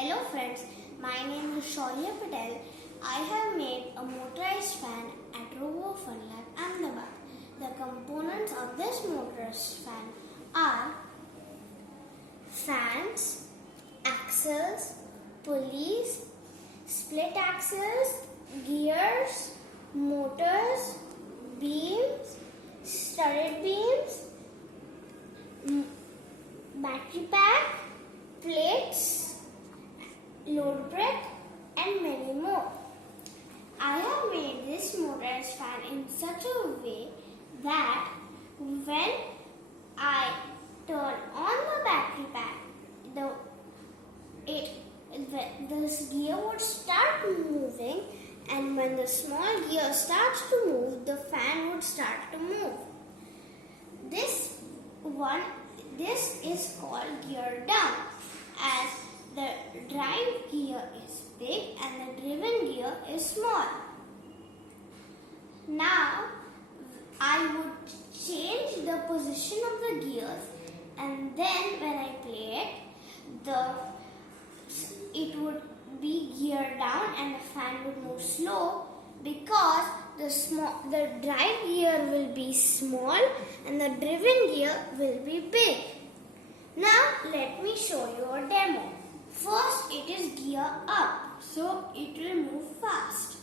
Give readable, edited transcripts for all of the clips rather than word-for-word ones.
Hello friends, my name is Shaurya Patel. I have made a motorized fan at RFL Ahmedabad. The components of this motorized fan are fans, axles, pulleys, split axles, gears, motors, beams, studded beams, battery pack, plates, load brick and many more. I have made this motorized fan in such a way that when I turn on the battery pack, this gear would start moving, and when the small gear starts to move, the fan would start to move. This is called gear down, as the drive gear is big and the driven gear is small. Now I would change the position of the gears, and then when I play it would be gear down and the fan would move slow, because the drive gear will be small and the driven gear will be big. Now let me show you a demo. First it is gear up, so it will move fast.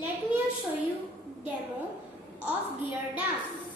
Let me show you demo of gear down.